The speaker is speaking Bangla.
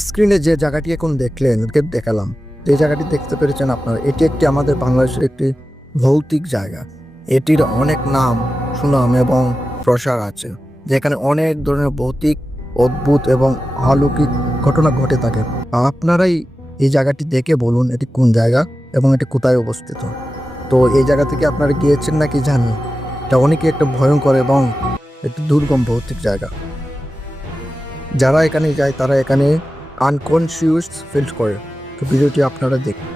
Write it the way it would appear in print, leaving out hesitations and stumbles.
স্ক্রিনে যে জায়গাটি এখন দেখলেন দেখালাম, যে জায়গাটি দেখতে পেরেছেন আপনারা, এটি একটি আমাদের বাংলাদেশের একটি ভৌতিক জায়গা। এটির অনেক নাম, সুনাম এবং প্রসার আছে, যেখানে অনেক ধরনের ভৌতিক, অদ্ভুত এবং অলৌকিক ঘটনা ঘটে থাকে। আপনারাই এই জায়গাটি দেখে বলুন এটি কোন জায়গা এবং এটি কোথায় অবস্থিত। তো এই জায়গা থেকে আপনারা গিয়েছেন নাকি জানি, এটা অনেকই একটা ভয়ঙ্কর এবং একটি দুর্গম ভৌতিক জায়গা। যারা এখানে যায় তারা এখানে আনকনসিয়াস ফিল করে। তো ভিডিওটি আপনারা দেখুন।